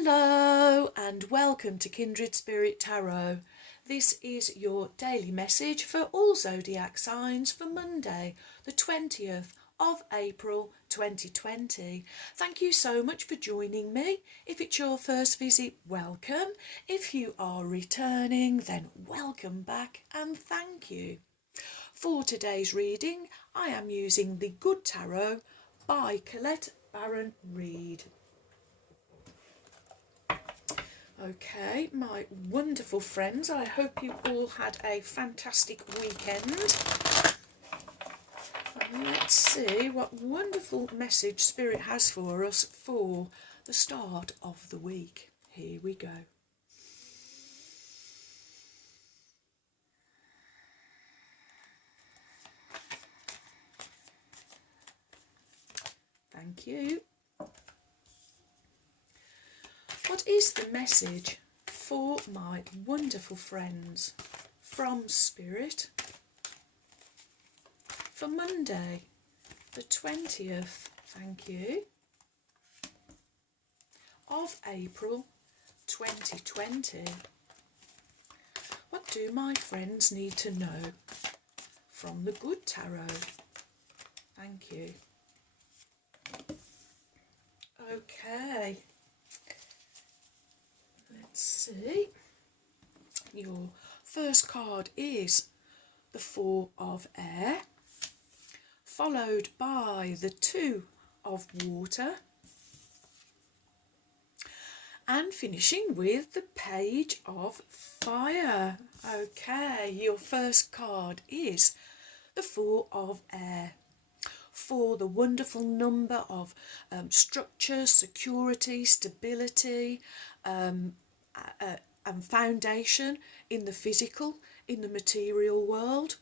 Hello and welcome to Kindred Spirit Tarot. This is your daily message for all zodiac signs for Monday, the 20th of April 2020. Thank you so much for joining me. If it's your first visit, welcome. If you are returning, then welcome back and thank you. For today's reading, I am using the Good Tarot by Colette Baron Reid. Okay, my wonderful friends, I hope you all had a fantastic weekend. And let's see what wonderful message Spirit has for us for the start of the week. Here we go. Thank you. What is the message for my wonderful friends from Spirit for Monday, the 20th, thank you, of April 2020? What do my friends need to know from the Good Tarot? Thank you. Okay. Let's see. Your first card is the Four of Air, followed by the Two of Water, and finishing with the Page of Fire. Okay, your first card is the Four of Air, for the wonderful number of structure, security, stability, and foundation in the physical, in the material world.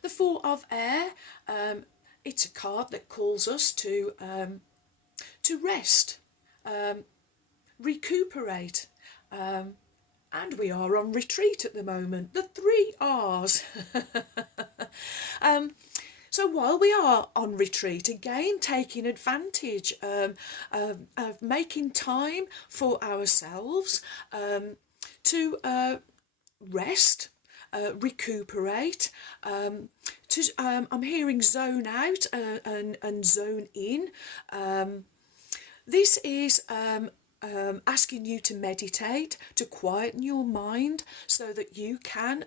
The Four of Air, it's a card that calls us to rest, recuperate, and we are on retreat at the moment. The three R's. So while we are on retreat, again, taking advantage of making time for ourselves to rest, recuperate, I'm hearing zone out and zone in. This is asking you to meditate, to quieten your mind so that you can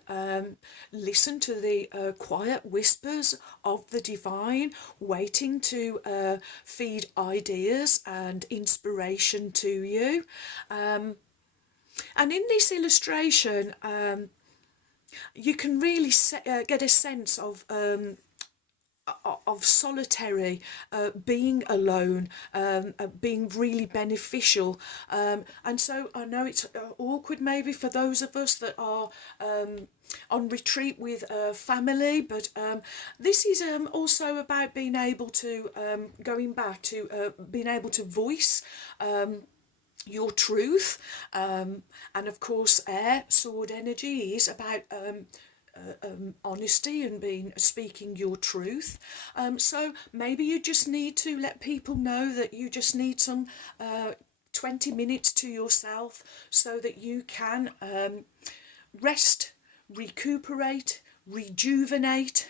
listen to the quiet whispers of the divine, waiting to feed ideas and inspiration to you. And in this illustration, you can really get a sense of solitary, being alone, being really beneficial, and so I know it's awkward maybe for those of us that are on retreat with family, but this is also about being able to going back to being able to voice your truth, and of course air, sword energy, is about honesty and speaking your truth. So maybe you just need to let people know that you just need some 20 minutes to yourself so that you can rest, recuperate, rejuvenate.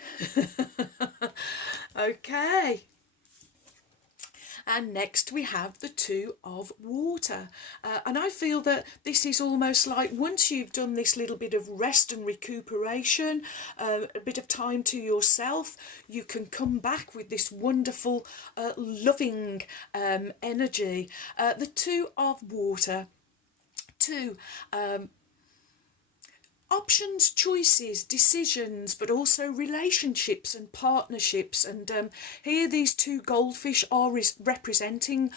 Okay. And next we have the Two of Water. And I feel that this is almost like once you've done this little bit of rest and recuperation, a bit of time to yourself, you can come back with this wonderful, loving energy. The Two of Water. Two. Options, choices, decisions, but also relationships and partnerships. And here these two goldfish are representing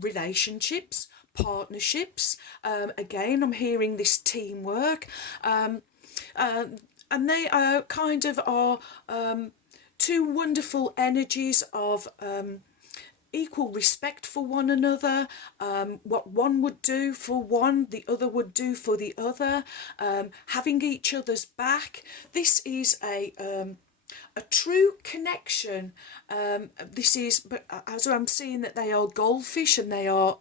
relationships, partnerships. Again, I'm hearing this teamwork. And they kind of are two wonderful energies of equal respect for one another. What one would do for one, the other would do for the other, having each other's back. This is a a true connection. This is, but as I'm seeing that they are goldfish and they are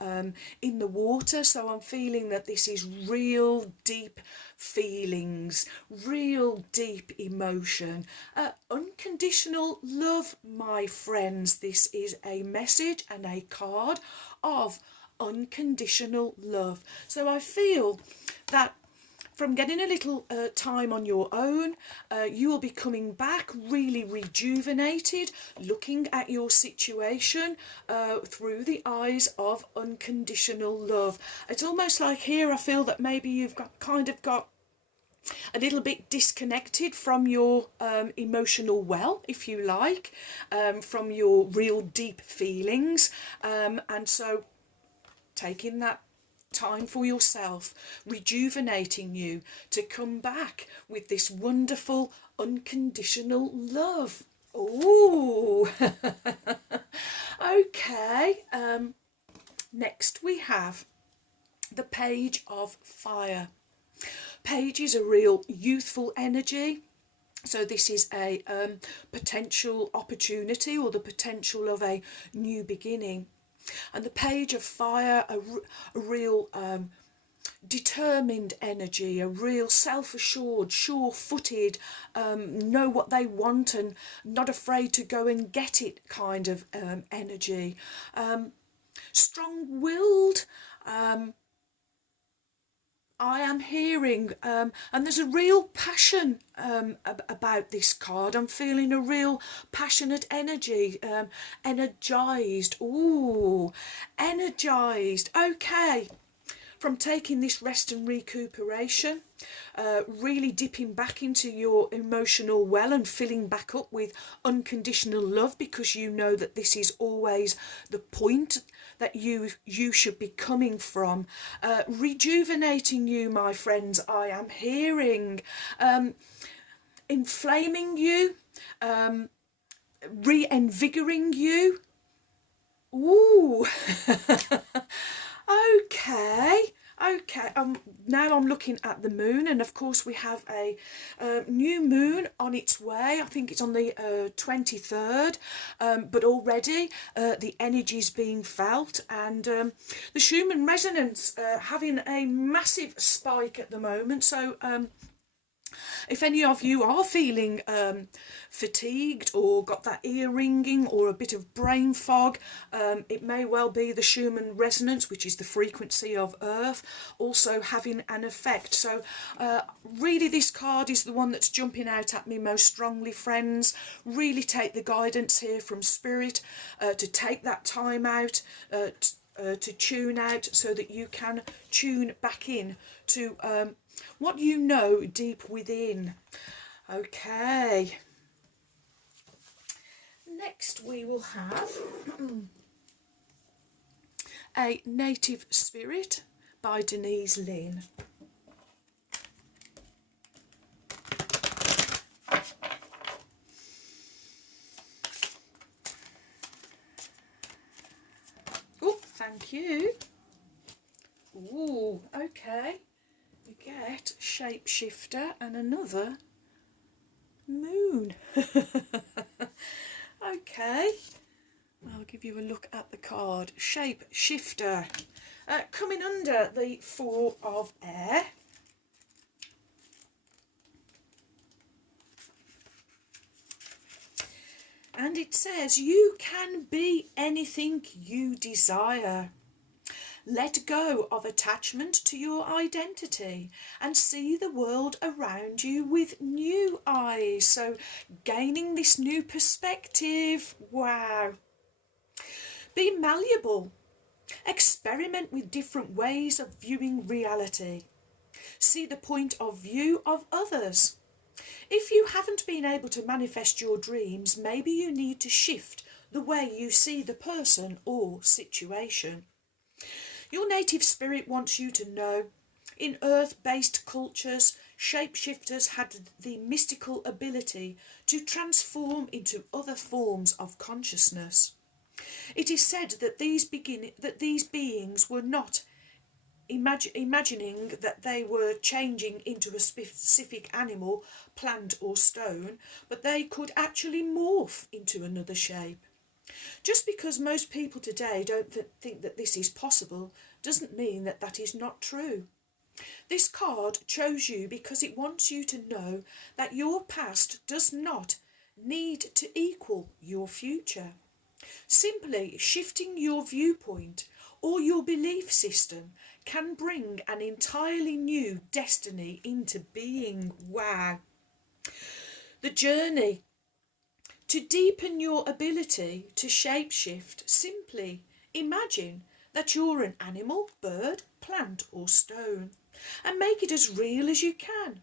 in the water, so I'm feeling that this is real deep feelings, real deep emotion, unconditional love, my friends. This is a message and a card of unconditional love. So I feel that from getting a little time on your own, you will be coming back really rejuvenated, looking at your situation through the eyes of unconditional love. It's almost like here I feel that maybe you've got a little bit disconnected from your emotional well, if you like, from your real deep feelings, and so taking that time for yourself, rejuvenating you to come back with this wonderful unconditional love. Oh, okay. Next we have the Page of Fire. Page is a real youthful energy. So this is a potential opportunity or the potential of a new beginning. And the Page of Fire, a real determined energy, a real self-assured, sure-footed, know what they want and not afraid to go and get it kind of energy. Strong-willed, I am hearing, and there's a real passion about this card. I'm feeling a real passionate energy, energised. Ooh, energised. Okay. From taking this rest and recuperation, really dipping back into your emotional well and filling back up with unconditional love, because you know that this is always the point that you should be coming from. Rejuvenating you, my friends, I am hearing. Inflaming you, reinvigorating you. Ooh. Okay. Now I'm looking at the moon, and of course we have a new moon on its way. I think it's on the 23rd, but already the energy's being felt, and the Schumann resonance having a massive spike at the moment. So if any of you are feeling fatigued or got that ear ringing or a bit of brain fog, it may well be the Schumann resonance, which is the frequency of Earth, also having an effect. So really this card is the one that's jumping out at me most strongly, friends. Really take the guidance here from Spirit to take that time out to tune out, so that you can tune back in to what you know deep within. Okay. Next we will have a Native Spirit by Denise Lynn. Oh, thank you. Ooh, okay. We get Shapeshifter and another moon. Okay, I'll give you a look at the card. Shapeshifter, coming under the Four of Air. And it says, you can be anything you desire. Let go of attachment to your identity and see the world around you with new eyes. So gaining this new perspective. Wow. Be malleable. Experiment with different ways of viewing reality. See the point of view of others. If you haven't been able to manifest your dreams, maybe you need to shift the way you see the person or situation. Your native spirit wants you to know, in earth-based cultures, shapeshifters had the mystical ability to transform into other forms of consciousness. It is said that these beings were not imagining that they were changing into a specific animal, plant or stone, but they could actually morph into another shape. Just because most people today don't think that this is possible doesn't mean that that is not true. This card chose you because it wants you to know that your past does not need to equal your future. Simply shifting your viewpoint or your belief system can bring an entirely new destiny into being. Wow. The journey. To deepen your ability to shapeshift, simply imagine that you're an animal, bird, plant or stone and make it as real as you can.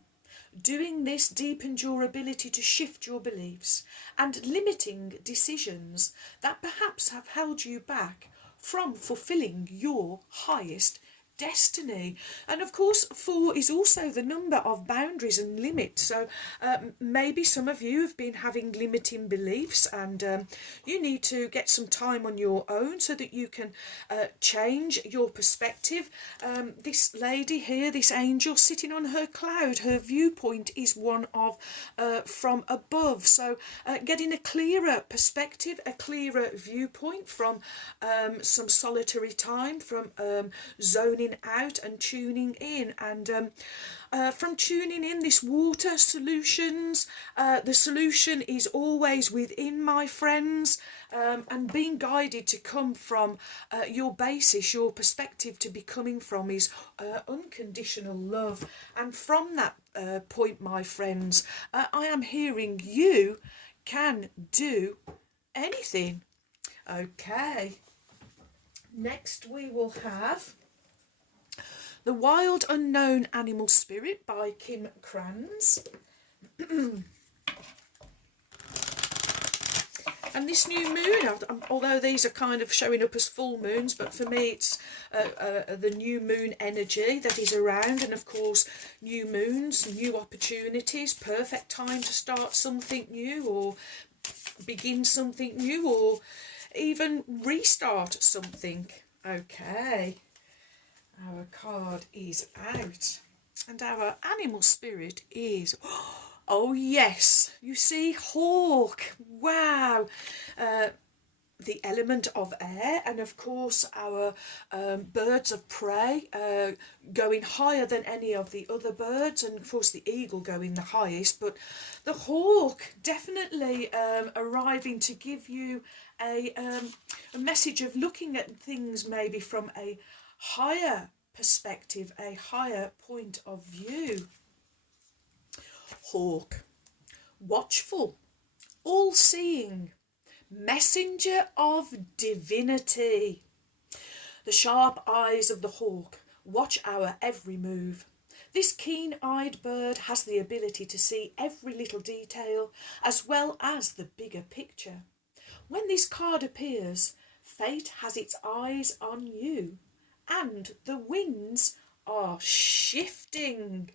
Doing this deepens your ability to shift your beliefs and limiting decisions that perhaps have held you back from fulfilling your highest destiny. And of course 4 is also the number of boundaries and limits, so maybe some of you have been having limiting beliefs and you need to get some time on your own so that you can change your perspective. This lady here, this angel sitting on her cloud, her viewpoint is one of from above, so getting a clearer perspective, a clearer viewpoint from some solitary time, from zoning out and tuning in, and from tuning in this water solutions, the solution is always within, my friends, and being guided to come from your basis, your perspective to be coming from is unconditional love. And from that point, my friends, I am hearing you can do anything. Okay, next we will have The Wild Unknown Animal Spirit by Kim Kranz. And this new moon, although these are kind of showing up as full moons, but for me it's the new moon energy that is around. And of course, new moons, new opportunities, perfect time to start something new or begin something new or even restart something. Okay. Our card is out and our animal spirit is, oh yes, you see, hawk. Wow. The element of air, and of course our birds of prey going higher than any of the other birds, and of course the eagle going the highest, but the hawk definitely arriving to give you a message of looking at things maybe from a higher perspective, a higher point of view. Hawk, watchful, all-seeing, messenger of divinity. The sharp eyes of the hawk watch our every move. This keen-eyed bird has the ability to see every little detail as well as the bigger picture. When this card appears, fate has its eyes on you and the winds are shifting.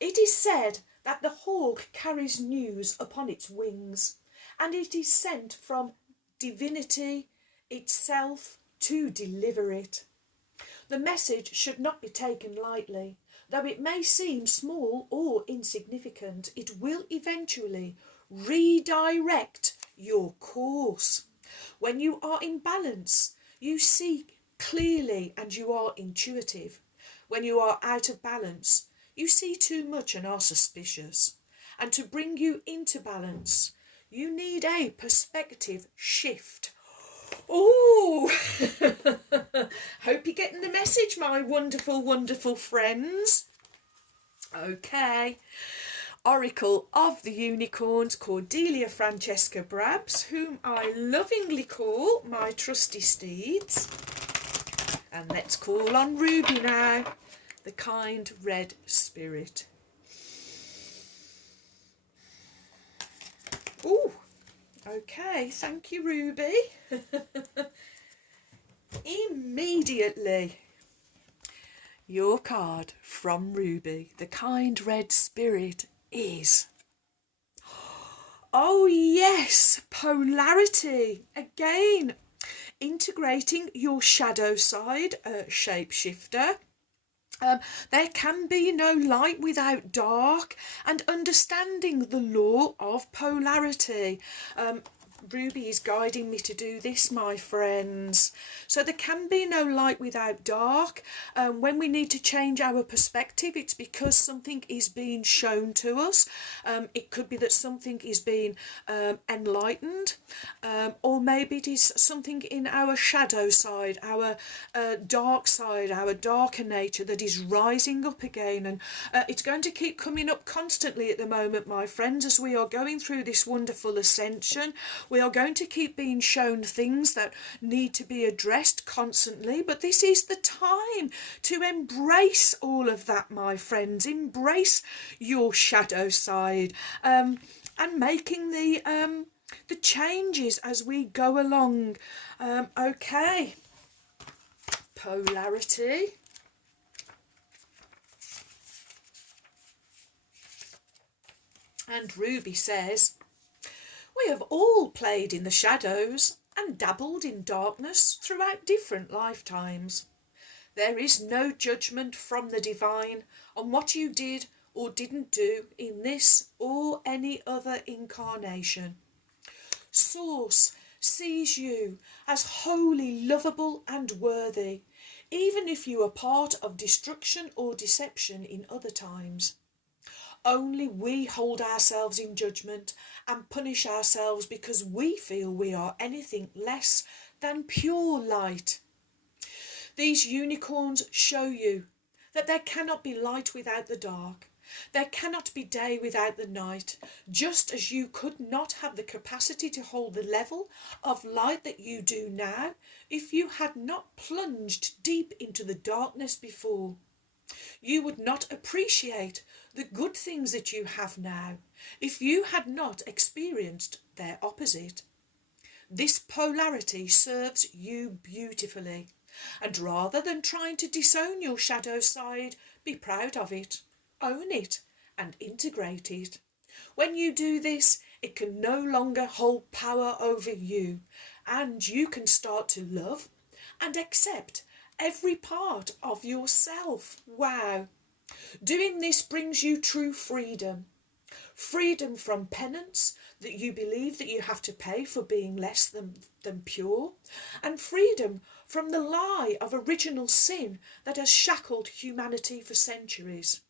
It is said that the hawk carries news upon its wings, and it is sent from divinity itself to deliver it. The message should not be taken lightly. Though it may seem small or insignificant, it will eventually redirect your course. When you are in balance, you see clearly and you are intuitive. When you are out of balance, you see too much and are suspicious. And to bring you into balance, you need a perspective shift. Oh, hope you're getting the message, my wonderful, wonderful friends. Okay. Oracle of the Unicorns, Cordelia Francesca Brabs, whom I lovingly call my trusty steeds. And let's call on Ruby now, the kind red spirit. Ooh, okay, thank you, Ruby. Immediately, your card from Ruby, the kind red spirit, is, oh yes, Polarity. Again, integrating your shadow side, Shapeshifter, There can be no light without dark, and understanding the law of polarity. Ruby is guiding me to do this, my friends. So there can be no light without dark. When we need to change our perspective, it's because something is being shown to us. It could be that something is being enlightened, or maybe it is something in our shadow side, our dark side, our darker nature that is rising up again. And it's going to keep coming up constantly at the moment, my friends, as we are going through this wonderful ascension. We are going to keep being shown things that need to be addressed constantly, but this is the time to embrace all of that, my friends. Embrace your shadow side, and making the changes as we go along. Okay, polarity. And Ruby says, we have all played in the shadows and dabbled in darkness throughout different lifetimes. There is no judgment from the divine on what you did or didn't do in this or any other incarnation. Source sees you as wholly lovable and worthy, even if you are part of destruction or deception in other times. Only we hold ourselves in judgment and punish ourselves because we feel we are anything less than pure light. These unicorns show you that there cannot be light without the dark. There cannot be day without the night, just as you could not have the capacity to hold the level of light that you do now if you had not plunged deep into the darkness before. You would not appreciate the good things that you have now if you had not experienced their opposite. This polarity serves you beautifully, and rather than trying to disown your shadow side, be proud of it, own it, and integrate it. When you do this, it can no longer hold power over you, and you can start to love and accept every part of yourself. Wow. Doing this brings you true freedom. Freedom from penance, that you believe that you have to pay for being less than pure, and freedom from the lie of original sin that has shackled humanity for centuries,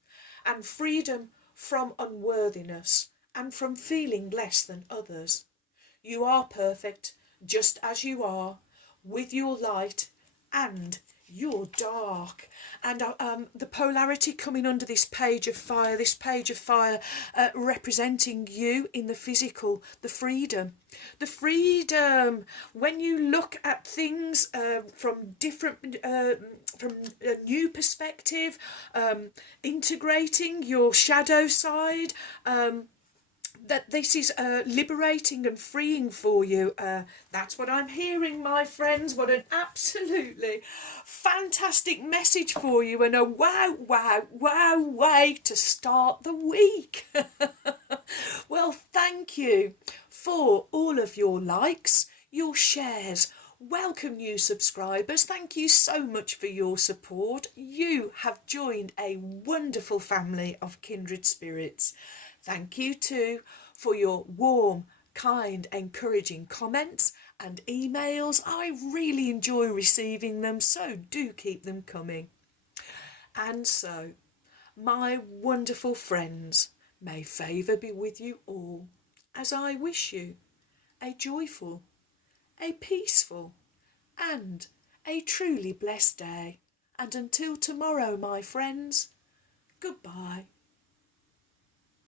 and freedom from unworthiness and from feeling less than others. You are perfect just as you are, with your light and your dark. And the polarity coming under this page of fire, representing you in the physical, the freedom when you look at things from a new perspective, integrating your shadow side, that this is liberating and freeing for you. That's what I'm hearing, my friends. What an absolutely fantastic message for you, and a wow way to start the week. Well, thank you for all of your likes, your shares. Welcome new subscribers. Thank you so much for your support. You have joined a wonderful family of kindred spirits. Thank you too for your warm, kind, encouraging comments and emails. I really enjoy receiving them, so do keep them coming. And so, my wonderful friends, may favour be with you all, as I wish you a joyful, a peaceful, and a truly blessed day. And until tomorrow, my friends, goodbye.